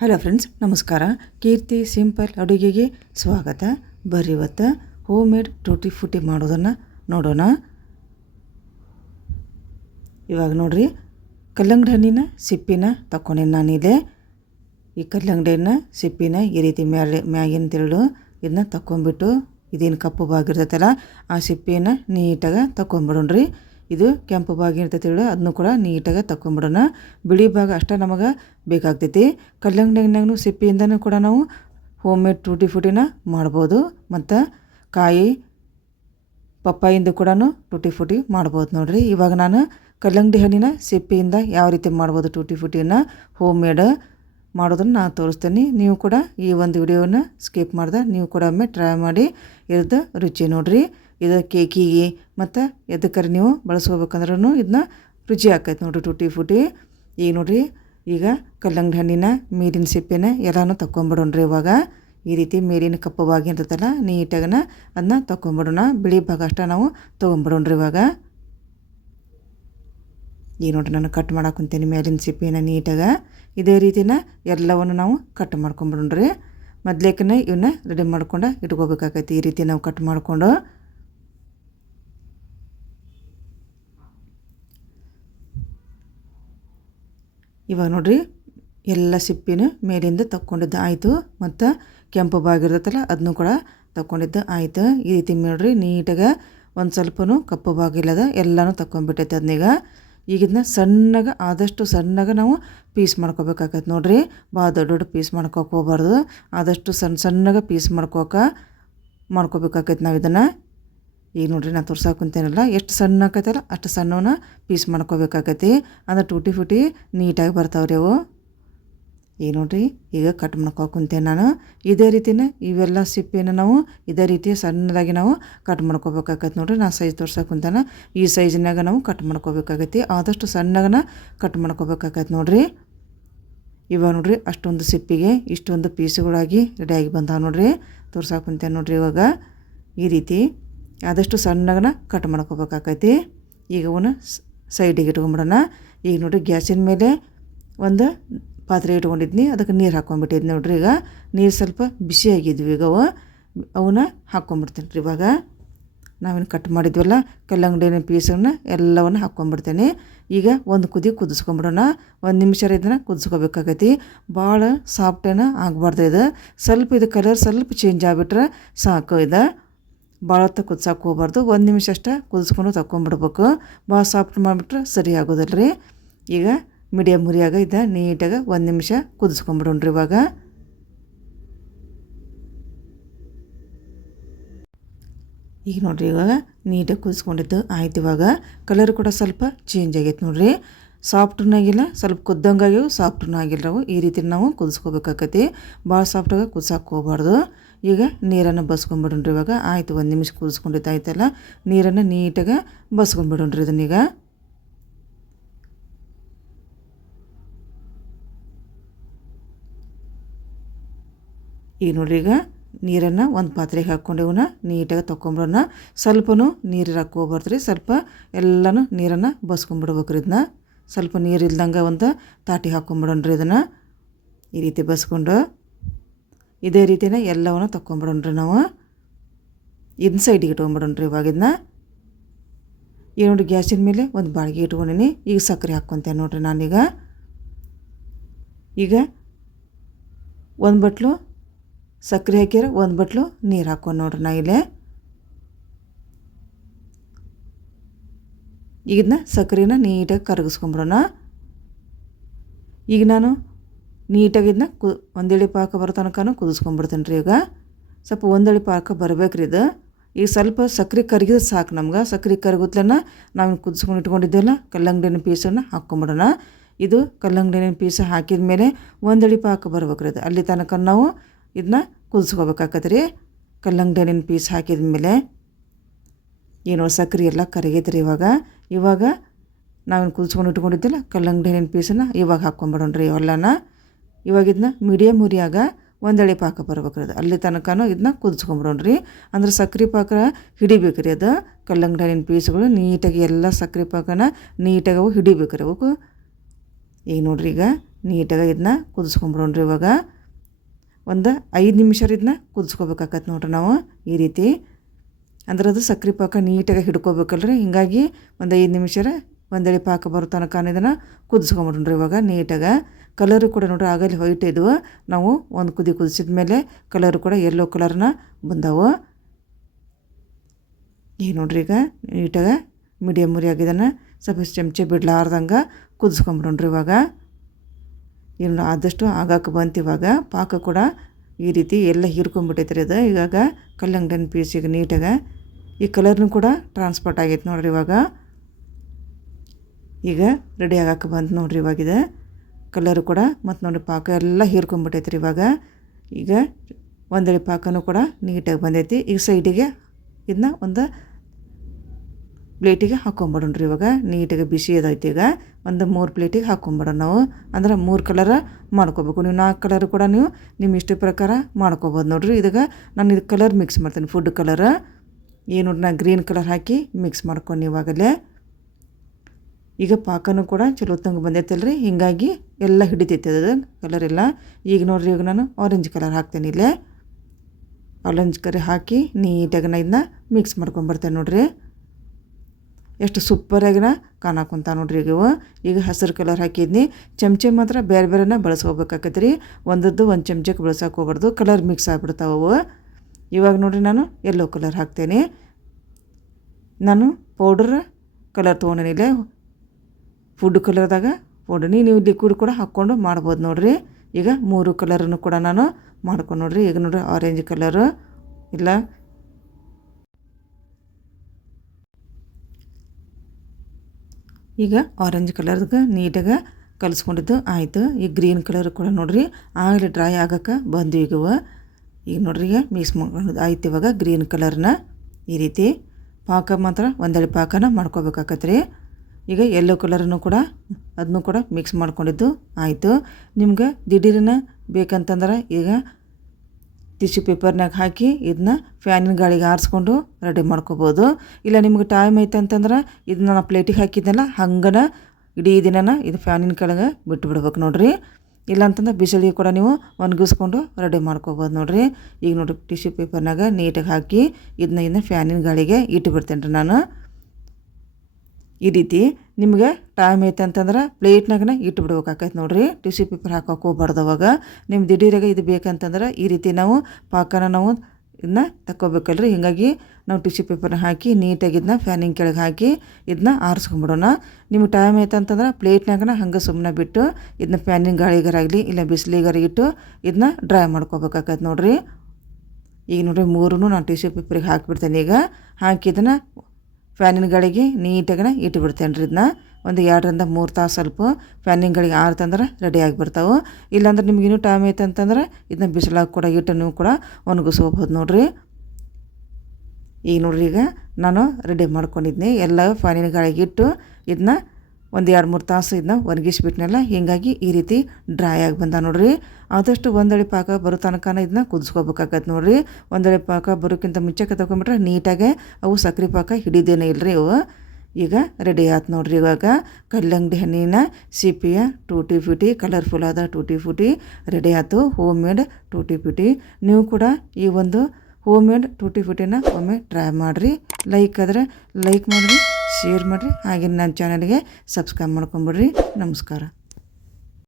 Hello friends, ನಮಸ್ಕಾರ. ಕೀರ್ತಿ simple ಅಡುಗೆಗೆ ಸ್ವಾಗತ. ಬರ್ರಿ ಇವತ್ತು ಹೋಮ್ ಮೇಡ್ ಟೂಟಿ ಫುಟಿ ಮಾಡೋದನ್ನು ನೋಡೋಣ. ಇವಾಗ ನೋಡ್ರಿ, ಕಲ್ಲಂಗಡಿ ಹಣ್ಣಿನ ಸಿಪ್ಪಿನ ತಗೊಂಡೇನೆ ನಾನಿದೆ. ಈ ಕಲ್ಲಂಗಡಿ ಹಣ್ಣಿನ ಸಿಪ್ಪಿನ ಈ ರೀತಿ ಮ್ಯಾಗಿನ ತಿರುಳು ಇದನ್ನ ತಗೊಂಡ್ಬಿಟ್ಟು ಇದೇನು ಕಪ್ಪು ಬಾಗಿರ್ತೈತಲ್ಲ ಆ ಸಿಪ್ಪಿನ ನೀಟಾಗಿ ತಗೊಂಡ್ಬಿಡೋಣ್ರಿ. ಇದು ಕೆಂಪು ಭಾಗ ಇರ್ತೈತಿ, ಅದನ್ನು ಕೂಡ ನೀಟಾಗಿ ತಗೊಂಬಿಡೋಣ. ಬಿಳಿ ಭಾಗ ಅಷ್ಟೇ ನಮಗೆ ಬೇಕಾಗ್ತೈತಿ. ಕಲ್ಲಂಗಡಿ ಹಣ್ಣಾಗೂ ಸಿಪ್ಪಿಯಿಂದನೂ ಕೂಡ ನಾವು ಹೋಮ್ ಮೇಡ್ ಟೂಟಿ ಫುಟಿನ ಮಾಡ್ಬೋದು. ಮತ್ತು ಕಾಯಿ ಪಪ್ಪಾಯಿಂದ ಕೂಡ ಟೂಟಿ ಫುಟಿ ಮಾಡ್ಬೋದು ನೋಡಿರಿ. ಇವಾಗ ನಾನು ಕಲ್ಲಂಗಡಿ ಹಣ್ಣಿನ ಸಿಪ್ಪಿಯಿಂದ ಯಾವ ರೀತಿ ಮಾಡ್ಬೋದು ಟೂಟಿ ಫುಟಿನ ಹೋಮ್ ಮೇಡ್ ಮಾಡೋದನ್ನು ನಾನು ತೋರಿಸ್ತೇನೆ. ನೀವು ಕೂಡ ಈ ಒಂದು ವಿಡಿಯೋನ ಸ್ಕಿಪ್ ಮಾಡ್ದೆ ನೀವು ಕೂಡ ಒಮ್ಮೆ ಟ್ರೈ ಮಾಡಿ ಇರೋದು ರುಚಿ ನೋಡಿರಿ. ಇದು ಕೇಕಿಗೆ ಮತ್ತು ಎದಕ್ಕಾರೆ ನೀವು ಬಳಸ್ಕೋಬೇಕಂದ್ರೂ ಇದನ್ನ ರುಚಿ ಆಕೈತೆ ನೋಡಿರಿ ಟೂಟಿ ಫುಟಿ. ಈಗ ನೋಡಿರಿ, ಈಗ ಕಲ್ಲಂಗಡಿ ಹಣ್ಣಿನ ಮೇಲಿನ ಸಿಪ್ಪೆನ ಎಲ್ಲನೂ ತಗೊಂಬಿಡೋಣ್ರಿ. ಇವಾಗ ಈ ರೀತಿ ಮೇಲಿನ ಕಪ್ಪು ಭಾಗ ಇರ್ತೈತಲ್ಲ ನೀಟಾಗನ ಅದನ್ನ ತಗೊಂಬಿಡೋಣ. ಬಿಳಿ ಭಾಗ ಅಷ್ಟೇ ನಾವು ತೊಗೊಂಬಿಡೋಣ್ರಿ. ಇವಾಗ ಈಗ ನೋಡಿರಿ, ನಾನು ಕಟ್ ಮಾಡಕ್ಕೆ ಕುಂತೀನಿ ಮೇಲಿನ ಸಿಪ್ಪೆನ ನೀಟಾಗಿ. ಇದೇ ರೀತಿನ ಎಲ್ಲವನ್ನು ನಾವು ಕಟ್ ಮಾಡ್ಕೊಂಬಿಡೋಣ್ರಿ. ಮೊದ್ಲೇಕನೇ ಇವನ್ನ ರೆಡಿ ಮಾಡ್ಕೊಂಡು ಇಟ್ಕೋಬೇಕಾಗೈತಿ. ಈ ರೀತಿ ನಾವು ಕಟ್ ಮಾಡಿಕೊಂಡು ಇವಾಗ ನೋಡಿರಿ, ಎಲ್ಲ ಸಿಪ್ಪಿನ ಮೇಲಿಂದ ತಗೊಂಡಿದ್ದು ಆಯಿತು. ಮತ್ತು ಕೆಂಪು ಭಾಗ ಅದನ್ನು ಕೂಡ ತಗೊಂಡಿದ್ದು ಆಯಿತು. ಈ ರೀತಿ ನೋಡಿರಿ, ನೀಟಾಗಿ ಒಂದು ಸ್ವಲ್ಪನೂ ಕಪ್ಪು ಭಾಗ ಇಲ್ಲದ ಎಲ್ಲನೂ ತಗೊಂಡ್ಬಿಟ್ಟೈತೆ ಅದನ್ನೀಗ. ಈಗ ಇದನ್ನ ಸಣ್ಣಗೆ ಆದಷ್ಟು ಸಣ್ಣಗೆ ನಾವು ಪೀಸ್ ಮಾಡ್ಕೋಬೇಕಾಗತ್ತೆ ನೋಡಿರಿ. ಭಾಳ ದೊಡ್ಡ ದೊಡ್ಡ ಪೀಸ್ ಮಾಡ್ಕೋಕೆ ಹೋಗ್ಬಾರ್ದು. ಆದಷ್ಟು ಸಣ್ಣಗೆ ಪೀಸ್ ಮಾಡ್ಕೋಬೇಕಾಗೈತೆ ನಾವು ಇದನ್ನು. ಈಗ ನೋಡಿರಿ, ನಾನು ತೋರ್ಸಕ್ಕೆ ಕುಂತೇನಲ್ಲ ಎಷ್ಟು ಸಣ್ಣ ಆಕೈತಲ್ಲ ಅಷ್ಟು ಸಣ್ಣವನ್ನ ಪೀಸ್ ಮಾಡ್ಕೋಬೇಕಾಗೈತಿ. ಅಂದ್ರೆ ಟೂಟಿ ಫುಟಿ ನೀಟಾಗಿ ಬರ್ತಾವ್ರಿ ಅವು. ಈಗ ನೋಡಿರಿ, ಈಗ ಕಟ್ ಮಾಡ್ಕೋಕೆ ಕುಂತೇನೆ ನಾನು. ಇದೇ ರೀತಿನ ಇವೆಲ್ಲ ಸಿಪ್ಪೆನ ನಾವು ಇದೇ ರೀತಿ ಸಣ್ಣದಾಗಿ ನಾವು ಕಟ್ ಮಾಡ್ಕೋಬೇಕಾಗತ್ತೆ ನೋಡಿರಿ. ನಾನು ಸೈಜ್ ತೋರ್ಸಕ್ಕೆ ಕುಂತೇನೆ, ಈ ಸೈಜ್ನಾಗ ನಾವು ಕಟ್ ಮಾಡ್ಕೋಬೇಕಾಗೈತಿ. ಆದಷ್ಟು ಸಣ್ಣಗನ ಕಟ್ ಮಾಡ್ಕೋಬೇಕಾಗತ್ತೆ ನೋಡಿರಿ. ಇವಾಗ ನೋಡಿರಿ, ಅಷ್ಟೊಂದು ಸಿಪ್ಪಿಗೆ ಇಷ್ಟೊಂದು ಪೀಸುಗಳಾಗಿ ರೆಡಿಯಾಗಿ ಬಂದಾವೆ ನೋಡಿರಿ. ತೋರ್ಸಕ್ಕೆ ಕುಂತೇನೆ ನೋಡಿರಿ. ಇವಾಗ ಈ ರೀತಿ ಆದಷ್ಟು ಸಣ್ಣಗನ ಕಟ್ ಮಾಡ್ಕೋಬೇಕಾಗೈತಿ. ಈಗ ಅವನ್ನ ಸೈಡಿಗೆ ಇಟ್ಕೊಂಬಿಡೋಣ. ಈಗ ನೋಡಿರಿ, ಗ್ಯಾಸಿನ ಮೇಲೆ ಒಂದು ಪಾತ್ರೆ ಇಟ್ಕೊಂಡಿದ್ನಿ, ಅದಕ್ಕೆ ನೀರು ಹಾಕ್ಕೊಂಬಿಟ್ಟಿದ್ನಿ ನೋಡಿರಿ. ಈಗ ನೀರು ಸ್ವಲ್ಪ ಬಿಸಿಯಾಗಿದ್ವಿ. ಈಗ ಅವನ್ನ ಹಾಕ್ಕೊಂಬಿಡ್ತೀನಿ ರೀ. ಇವಾಗ ನಾವೇನು ಕಟ್ ಮಾಡಿದ್ವಲ್ಲ ಕಲ್ಲಂಗಡಿನ ಪೀಸನ್ನು ಎಲ್ಲವನ್ನು ಹಾಕ್ಕೊಂಬಿಡ್ತೇನೆ. ಈಗ ಒಂದು ಕುದಿಸ್ಕೊಂಬಿಡೋಣ. 1 ನಿಮಿಷ ಇದನ್ನು ಕುದಿಸ್ಕೋಬೇಕಾಗೈತಿ. ಭಾಳ ಸಾಫ್ಟೇನ ಆಗಬಾರ್ದು ಇದು. ಸ್ವಲ್ಪ ಇದು ಕಲರ್ ಸ್ವಲ್ಪ ಚೇಂಜ್ ಆಗಿಬಿಟ್ರೆ ಸಾಕು. ಇದು ಭಾಳ ಹೊತ್ತು ಕುದಿಸೋಕೆ ಹೋಗ್ಬಾರ್ದು. 1 ನಿಮಿಷ ಅಷ್ಟೇ ಕುದಿಸ್ಕೊಂಡು ತಗೊಂಬಿಡ್ಬೇಕು. ಭಾಳ ಸಾಫ್ಟ್ ಮಾಡಿಬಿಟ್ರೆ ಸರಿ ಆಗೋದಿಲ್ಲ ರೀ. ಈಗ ಮೀಡಿಯಮ್ ಹುರಿಯಾಗ ಇದು ನೀಟಾಗಿ 1 ನಿಮಿಷ ಕುದಿಸ್ಕೊಂಬಿಡೋಣ್ರಿ. ಇವಾಗ ಈಗ ನೋಡಿರಿ, ಇವಾಗ ನೀಟಾಗಿ ಕುದಿಸ್ಕೊಂಡಿದ್ದು ಆಯ್ತು. ಇವಾಗ ಕಲರ್ ಕೂಡ ಸ್ವಲ್ಪ ಚೇಂಜ್ ಆಗೈತೆ ನೋಡಿರಿ. ಸಾಫ್ಟೂ ಆಗಿಲ್ಲ, ಸ್ವಲ್ಪ ಕುದ್ದಂಗಾಗ್ಯವು, ಸಾಫ್ಟೂ ಆಗಿಲ್ಲವು. ಈ ರೀತಿ ನಾವು ಕುದಿಸ್ಕೋಬೇಕಾಗೈತಿ. ಭಾಳ ಸಾಫ್ಟಾಗಿ ಕುದಿಸೋಕೆ ಹೋಗ್ಬಾರ್ದು. ಈಗ ನೀರನ್ನು ಬಸ್ಕೊಂಡ್ಬಿಡೋಣ್ರಿ. ಇವಾಗ ಆಯಿತು, 1 ನಿಮಿಷ ಕುದಿಸ್ಕೊಂಡಿದ್ದು ಆಯ್ತಲ್ಲ, ನೀರನ್ನು ನೀಟಾಗಿ ಬಸ್ಕೊಂಡ್ಬಿಡೋಣ್ರಿ ಇದನ್ನೀಗ. ಈಗ ನೋಡ್ರಿ, ಈಗ ನೀರನ್ನು ಒಂದು ಪಾತ್ರೆಗೆ ಹಾಕ್ಕೊಂಡು ಇವನ್ನ ನೀಟಾಗಿ ತೊಗೊಂಬಿಡೋಣ. ಸ್ವಲ್ಪನೂ ನೀರು ಹಾಕೋಬಾರ್ದು ರೀ. ಸ್ವಲ್ಪ ಎಲ್ಲನೂ ನೀರನ್ನು ಬಸ್ಕೊಂಡ್ಬಿಡ್ಬೇಕ್ರಿ. ಇದನ್ನ ಸ್ವಲ್ಪ ನೀರು ಇಲ್ದಂಗೆ ಒಂದು ತಾಟಿ ಹಾಕ್ಕೊಂಬಿಡೋಣ್ರಿ. ಇದನ್ನು ಈ ರೀತಿ ಬಸ್ಕೊಂಡು ಇದೇ ರೀತಿಯೇ ಎಲ್ಲವನ್ನು ತೊಗೊಂಬಿಡೋಣ್ರಿ ನಾವು. ಇದನ್ನ ಸೈಡಿಗೆ ಇಟ್ಕೊಂಬಿಡೋಣ್ರಿ. ಇವಾಗ ಇದನ್ನ ಈಗ ನೋಡಿರಿ, ಗ್ಯಾಸಿನ ಮೇಲೆ ಒಂದು ಬಾಳಿಗೆ ಇಟ್ಕೊಂಡಿನಿ. ಈಗ ಸಕ್ಕರೆ ಹಾಕ್ಕೊತೇನೆ ನೋಡಿರಿ ನಾನೀಗ. ಈಗ 1 ಬಟ್ಲು ಸಕ್ಕರೆ ಹಾಕ್ಯಾರ, 1 ಬಟ್ಲು ನೀರು ಹಾಕ್ಕೊಂಡು ನೋಡ್ರಿ ನಾ ಇಲ್ಲೇ. ಈಗ ಇದನ್ನ ಸಕ್ಕರೆನ ನೀಟಾಗಿ ಕರಗಿಸ್ಕೊಂಬಿಡೋಣ. ಈಗ ನಾನು ನೀಟಾಗಿ ಇದನ್ನ ಒಂದೇಳಿ ಪಾಕ ಬರೋ ತನಕ ಕುದಿಸ್ಕೊಂಬಿಡ್ತೇನೆ ರೀ. ಈಗ ಸ್ವಲ್ಪ ಒಂದೇಳಿ ಪಾಕ ಬರಬೇಕ್ರಿ ಇದು. ಈಗ ಸ್ವಲ್ಪ ಸಕ್ಕರೆ ಕರಗಿದ್ರೆ ಸಾಕು ನಮ್ಗೆ. ಸಕ್ಕರೆ ಕರಗುತ್ತಲನ್ನ ನಾವು ಕುದಿಸ್ಕೊಂಡು ಇಟ್ಕೊಂಡಿದ್ದೇವಲ್ಲ ಕಲ್ಲಂಗಡಿನ ಪೀಸನ್ನು ಹಾಕ್ಕೊಂಬಿಡೋಣ. ಇದು ಕಲ್ಲಂಗಡಿನ ಪೀಸ್ ಹಾಕಿದ ಮೇಲೆ ಒಂದೇಳಿ ಪಾಕ ಬರ್ಬೇಕ್ರಿ ಅದು. ಅಲ್ಲಿ ತನಕ ನಾವು ಇದನ್ನ ಕುದಿಸ್ಕೋಬೇಕಾಗತ್ತೆ ರೀ. ಕಲ್ಲಂಗಡಿ ಹಣ್ಣಿನ ಪೀಸ್ ಹಾಕಿದ ಮೇಲೆ ಏನೋ ಸಕ್ಕರೆ ಎಲ್ಲ ಕರಗೈತೆ ರೀ. ಇವಾಗ ನಾವೇನು ಕುದಿಸ್ಕೊಂಡು ಇಟ್ಕೊಂಡಿದ್ದಿಲ್ಲ ಕಲ್ಲಂಗಡಿ ಹಣ್ಣಿನ ಪೀಸನ್ನು ಇವಾಗ ಹಾಕ್ಕೊಂಬಿಡೋಣ್ರಿ ಇವೆಲ್ಲನ. ಇವಾಗ ಇದನ್ನ ಮೀಡಿಯಮ್ ಹುರಿಯಾಗ ಒಂದೇಳಿ ಪಾಕ ಬರ್ಬೇಕ್ರಿ ಅದು. ಅಲ್ಲಿ ತನಕ ಇದನ್ನ ಕುದಿಸ್ಕೊಂಬಿಡೋಣ್ರಿ. ಅಂದ್ರೆ ಸಕ್ಕರೆ ಪಾಕ ಹಿಡಿಬೇಕ್ರಿ ಅದು. ಕಲ್ಲಂಗಡಿ ಹಣ್ಣಿನ ಪೀಸ್ಗಳು ನೀಟಾಗಿ ಎಲ್ಲ ಸಕ್ಕರೆ ಪಾಕನ ನೀಟಾಗಿ ಅವು ಹಿಡಿಬೇಕ್ರಿ. ಅವಕ್ಕೆ ಈಗ ನೋಡ್ರಿ, ಈಗ ನೀಟಾಗಿ ಇದನ್ನ ಕುದಿಸ್ಕೊಂಬಿಡೋಣ್ರಿ. ಇವಾಗ ಒಂದು 5 ನಿಮಿಷ ಇದನ್ನ ಕುದಿಸ್ಕೋಬೇಕಾಗತ್ತೆ ನೋಡ್ರಿ ನಾವು ಈ ರೀತಿ. ಅಂದ್ರೆ ಅದು ಸಕ್ರೆ ಪಾಕ ನೀಟಾಗಿ ಹಿಡ್ಕೋಬೇಕಲ್ರಿ. ಹಿಂಗಾಗಿ ಒಂದು 5 ನಿಮಿಷ ಒಂದೆಳೆ ಪಾಕ ಬರೋ ತನಕ ಇದನ್ನು ಕುದಿಸ್ಕೊಂಬಿಡ್ರಿ. ಇವಾಗ ನೀಟಾಗಿ ಕಲರು ಕೂಡ ನೋಡ್ರಿ ಆಗಲಿ ವೈಟ್ ಇದ್ವು. ನಾವು ಒಂದು ಕುದಿ ಕುದಿಸಿದ ಮೇಲೆ ಕಲರು ಕೂಡ ಯೆಲ್ಲೋ ಕಲರ್ನ ಬಂದವು. ಈಗ ನೋಡ್ರಿ ಈಗ ನೀಟಾಗಿ ಮೀಡಿಯಮ್ ಉರಿಯಾಗಿ ಇದನ್ನು ಸ್ವಲ್ಪ ಚಮಚೆ ಬಿಡ್ಲಾರ್ದಂಗೆ ಕುದಿಸ್ಕೊಂಬಿಡ್ರಿ. ಇವಾಗ ಇನ್ನು ಆದಷ್ಟು ಆಗಾಕ ಬಂತು. ಇವಾಗ ಪಾಕ ಕೂಡ ಈ ರೀತಿ ಎಲ್ಲ ಹೀರ್ಕೊಂಡ್ಬಿಟ್ಟೈತ್ರಿ ಅದು. ಇವಾಗ ಕಲ್ಲಂಗಡಿ ಪೀಸಿಗೆ ನೀಟಾಗಿ ಈ ಕಲರ್ನು ಕೂಡ ಟ್ರಾನ್ಸ್ಪೋರ್ಟ್ ಆಗೈತೆ ನೋಡ್ರಿ. ಇವಾಗ ಈಗ ರೆಡಿ ಆಗಕ್ಕೆ ಬಂತು ನೋಡ್ರಿ. ಇವಾಗಿದೆ ಕಲರು ಕೂಡ ಮತ್ತು ನೋಡಿ ಪಾಕ ಎಲ್ಲ ಹೀರ್ಕೊಂಡ್ಬಿಟ್ಟೈತ್ರಿ. ಇವಾಗ ಈಗ ಒಂದೆಳೆ ಪಾಕನೂ ಕೂಡ ನೀಟಾಗಿ ಬಂದೈತಿ. ಈಗ ಸೈಡಿಗೆ ಇದನ್ನ ಒಂದು ಪ್ಲೇಟಿಗೆ ಹಾಕ್ಕೊಂಬಿಡೋಣ್ರಿ. ಇವಾಗ ನೀಟಾಗಿ ಬಿಸಿ ಅದೈತಿ. ಈಗ ಒಂದು 3 ಪ್ಲೇಟಿಗೆ ಹಾಕ್ಕೊಂಬಿಡೋಣ ನಾವು. ಅಂದ್ರೆ 3 ಕಲರ ಮಾಡ್ಕೋಬೇಕು. ನೀವು 4 ಕಲರ್ ಕೂಡ ನೀವು ನಿಮ್ಮ ಇಷ್ಟ ಪ್ರಕಾರ ಮಾಡ್ಕೋಬೋದು ನೋಡ್ರಿ. ಇದಾಗ ನಾನು ಇದು ಕಲರ್ ಮಿಕ್ಸ್ ಮಾಡ್ತೀನಿ, ಫುಡ್ ಕಲರ್ ಏನು ನಾ ಗ್ರೀನ್ ಕಲರ್ ಹಾಕಿ ಮಿಕ್ಸ್ ಮಾಡ್ಕೊಂಡು ಇವಾಗಲೇ. ಈಗ ಪಾಕನೂ ಕೂಡ ಚಲೋ ತಂಗ ಬಂದೈತಲ್ರಿ. ಹಿಂಗಾಗಿ ಎಲ್ಲ ಹಿಡಿತೈತೆ ಅದು ಕಲರೆಲ್ಲ. ಈಗ ನೋಡ್ರಿ ಈಗ ನಾನು ಆರೆಂಜ್ ಕಲರ್ ಹಾಕ್ತೇನೆ. ಇಲ್ಲೇ ಆರೆಂಜ್ ಕಲರ್ ಹಾಕಿ ನೀಟಾಗಿ ನಾ ಇದನ್ನ ಮಿಕ್ಸ್ ಮಾಡ್ಕೊಂಬರ್ತೇನೆ ನೋಡ್ರಿ. ಎಷ್ಟು ಸೂಪರಾಗಿನ ಕಾಣಕೊಂತ ನೋಡ್ರಿ. ಈಗ ಹಸಿರು ಕಲರ್ ಹಾಕಿದ್ನಿ. ಚಮಚೆ ಮಾತ್ರ ಬೇರೆ ಬೇರೆನ ಬಳಸ್ಕೋಬೇಕಾಗತ್ತೆ ರೀ. ಒಂದು ಚಮಚಕ್ಕೆ ಬಳಸಕ್ಕೆ ಹೋಗ್ಬಾರ್ದು, ಕಲರ್ ಮಿಕ್ಸ್ ಆಗಿಬಿಡ್ತಾವು. ಇವಾಗ ನೋಡ್ರಿ ನಾನು ಯೆಲ್ಲೋ ಕಲರ್ ಹಾಕ್ತೇನೆ. ನಾನು ಪೌಡರ್ ಕಲರ್ ತೊಗೊಂಡೇನಿಲ್ಲ, ಫುಡ್ ಕಲರ್ದಾಗ ಪೌಡರ್. ನೀವು ಲಿಕ್ವಿಡ್ ಕೂಡ ಹಾಕ್ಕೊಂಡು ಮಾಡ್ಬೋದು ನೋಡ್ರಿ. ಈಗ 3 ಕಲರನ್ನು ಕೂಡ ನಾನು ಮಾಡ್ಕೊಂಡು ನೋಡ್ರಿ. ಈಗ ನೋಡ್ರಿ ಆರೆಂಜ್ ಕಲರು ಇಲ್ಲ, ಈಗ ಆರೆಂಜ್ ಕಲರ್ಗೆ ನೀಟಾಗಿ ಕಲಿಸ್ಕೊಂಡಿದ್ದು ಆಯಿತು. ಈಗ ಗ್ರೀನ್ ಕಲರ್ ಕೂಡ ನೋಡ್ರಿ ಆಗಲೇ ಡ್ರೈ ಆಗಕ್ಕೆ ಬಂದು ಈಗ ನೋಡ್ರಿ ಈಗ ಮಿಕ್ಸ್ ಮಾಡ್ಕೊಂಡು ಆಯ್ತು. ಇವಾಗ ಗ್ರೀನ್ ಕಲರ್ನ ಈ ರೀತಿ ಪಾಕ ಮಾತ್ರ ಒಂದೆಳೆ ಪಾಕನ ಮಾಡ್ಕೋಬೇಕಾಗತ್ತೆ ರೀ. ಈಗ ಯೆಲ್ಲೋ ಕಲರನ್ನು ಕೂಡ ಅದನ್ನು ಕೂಡ ಮಿಕ್ಸ್ ಮಾಡ್ಕೊಂಡಿದ್ದು ಆಯಿತು. ನಿಮ್ಗೆ ದಿಢೀರನ್ನ ಬೇಕಂತಂದ್ರೆ ಈಗ ಟಿಶ್ಯೂ ಪೇಪರ್ನಾಗ ಹಾಕಿ ಇದನ್ನ ಫ್ಯಾನಿನ ಗಾಳಿಗೆ ಆರಿಸ್ಕೊಂಡು ರೆಡಿ ಮಾಡ್ಕೋಬೋದು. ಇಲ್ಲ ನಿಮ್ಗೆ ಟೈಮ್ ಐತೆ ಅಂತಂದ್ರೆ ಇದನ್ನ ನಾನು ಪ್ಲೇಟಿಗೆ ಹಾಕಿದ್ದೆನಲ್ಲ ಹಂಗನ ಇಡೀ ದಿನನ ಇದು ಫ್ಯಾನಿನ ಕೆಳಗೆ ಬಿಟ್ಟು ಬಿಡ್ಬೇಕು ನೋಡ್ರಿ. ಇಲ್ಲಾಂತಂದ್ರೆ ಬಿಸಿಲಿಗೆ ಕೂಡ ನೀವು ಒಣಗಿಸ್ಕೊಂಡು ರೆಡಿ ಮಾಡ್ಕೋಬೋದು ನೋಡ್ರಿ. ಈಗ ನೋಡ್ರಿ ಟಿಶ್ಯೂ ಪೇಪರ್ನಾಗ ನೀಟಾಗಿ ಹಾಕಿ ಇದನ್ನ ಫ್ಯಾನಿನ ಗಾಳಿಗೆ ಇಟ್ಟು ಬಿಡ್ತೇನೆ ರೀ ನಾನು. ಈ ರೀತಿ ನಿಮ್ಗೆ ಟೈಮ್ ಐತೆ ಅಂತಂದ್ರೆ ಪ್ಲೇಟ್ನಾಗನ ಇಟ್ಟು ಬಿಡ್ಬೇಕಾಕೈತೆ ನೋಡ್ರಿ. ಟಿಶ್ಯೂ ಪೇಪರ್ ಹಾಕೋಕೆ ಹೋಗ್ಬಾರ್ದು. ಅವಾಗ ನಿಮ್ಮ ದಿಢೀರಾಗ ಇದು ಬೇಕಂತಂದ್ರೆ ಈ ರೀತಿ ನಾವು ಪಾಕನ ನಾವು ಇದನ್ನ ತಗೋಬೇಕಲ್ರಿ. ಹೀಗಾಗಿ ನಾವು ಟಿಶ್ಯೂ ಪೇಪರ್ನ ಹಾಕಿ ನೀಟಾಗಿ ಇದನ್ನ ಫ್ಯಾನಿನ ಕೆಳಗೆ ಹಾಕಿ ಇದನ್ನ ಆರಿಸ್ಕೊಂಬಿಡೋಣ. ನಿಮ್ಗೆ ಟೈಮ್ ಐತೆ ಅಂತಂದ್ರೆ ಪ್ಲೇಟ್ನಾಗನ ಹಂಗೆ ಸುಮ್ಮನೆ ಬಿಟ್ಟು ಇದನ್ನ ಫ್ಯಾನಿನ ಗಾಳಿಗಾರಾಗಲಿ ಇಲ್ಲ ಬಿಸಿಲಿಗಾರ ಇಟ್ಟು ಇದನ್ನ ಡ್ರೈ ಮಾಡ್ಕೋಬೇಕಾಗತ್ತೆ ನೋಡ್ರಿ. ಈಗ ನೋಡ್ರಿ 3 ನಾನು ಟಿಶ್ಯೂ ಪೇಪರಿಗೆ ಹಾಕಿಬಿಡ್ತೇನೆ. ಈಗ ಹಾಕಿ ಇದನ್ನು ಫ್ಯಾನಿನ ಗಾಳಿಗೆ ನೀಟಾಗಿ ಇಟ್ಟು ಬಿಡ್ತೇನೆ ರೀ. ಇದನ್ನ ಒಂದು 2ರಿಂದ 3 ತಾಸು ಸ್ವಲ್ಪ ಫ್ಯಾನಿನ ಗಾಳಿಗೆ ಆರ್ತಂದ್ರೆ ರೆಡಿ ಆಗಿಬಿಡ್ತಾವೆ. ಇಲ್ಲಾಂದ್ರೆ ನಿಮ್ಗೆ ಇನ್ನೂ ಟೈಮ್ ಐತೆ ಅಂತಂದ್ರೆ ಇದನ್ನ ಬಿಸಿಲಾಗ ಕೂಡ ಇಟ್ಟು ನೀವು ಕೂಡ ಒಣಗಿಸ್ಕೋಬೋದು ನೋಡ್ರಿ. ಈಗ ನೋಡ್ರಿ ಈಗ ನಾನು ರೆಡಿ ಮಾಡ್ಕೊಂಡಿದ್ನಿ ಎಲ್ಲ ಫ್ಯಾನಿನ ಗಾಳಿಗೆ ಇಟ್ಟು ಇದನ್ನ ಒಂದು 2-3 ತಾಸು ಇದನ್ನ ಒಣಗಿಸ್ಬಿಟ್ನಲ್ಲ. ಹೀಗಾಗಿ ಈ ರೀತಿ ಡ್ರೈ ಆಗಿ ಬಂದ ನೋಡ್ರಿ. ಆದಷ್ಟು ಒಂದೆಳೆ ಪಾಕ ಬರೋ ತನಕನ ಇದನ್ನ ಕುದಿಸ್ಕೋಬೇಕಾಗತ್ತೆ ನೋಡ್ರಿ. ಒಂದೆಳೆ ಪಾಕ ಬರೋಕ್ಕಿಂತ ಮುಂಚೆಗೆ ತಗೊಂಬಿಟ್ರೆ ನೀಟಾಗೆ ಅವು ಸಕ್ರೆ ಪಾಕ ಹಿಡಿದೇನೆ ಇಲ್ಲರಿ ಅವು. ಈಗ ರೆಡಿ ಆಯ್ತು ನೋಡ್ರಿ. ಇವಾಗ ಕಲ್ಲಂಗಡಿ ಹಣ್ಣಿನ ಸಿಪಿಯ ಟೂಟಿ ಫ್ರೂಟಿ ಕಲರ್ಫುಲ್ ಆದ ಟೂಟಿ ಫ್ರೂಟಿ ರೆಡಿ ಆಯ್ತು. Home made tutti Frooti. ನೀವು ಕೂಡ ಈ ಒಂದು ಹೋಮ್ ಮೇಡ್ ಟೂಟಿ ಫ್ರೂಟಿನ ಒಮ್ಮೆ ಟ್ರೈ ಮಾಡಿರಿ. ಲೈಕ್ ಆದರೆ ಲೈಕ್ ಮಾಡಿರಿ, ಶೇರ್ ಮಾಡಿರಿ, ಹಾಗೆ ನನ್ನ ಚಾನಲ್ಗೆ ಸಬ್ಸ್ಕ್ರೈಬ್ ಮಾಡ್ಕೊಂಬಿಡ್ರಿ. ನಮಸ್ಕಾರ.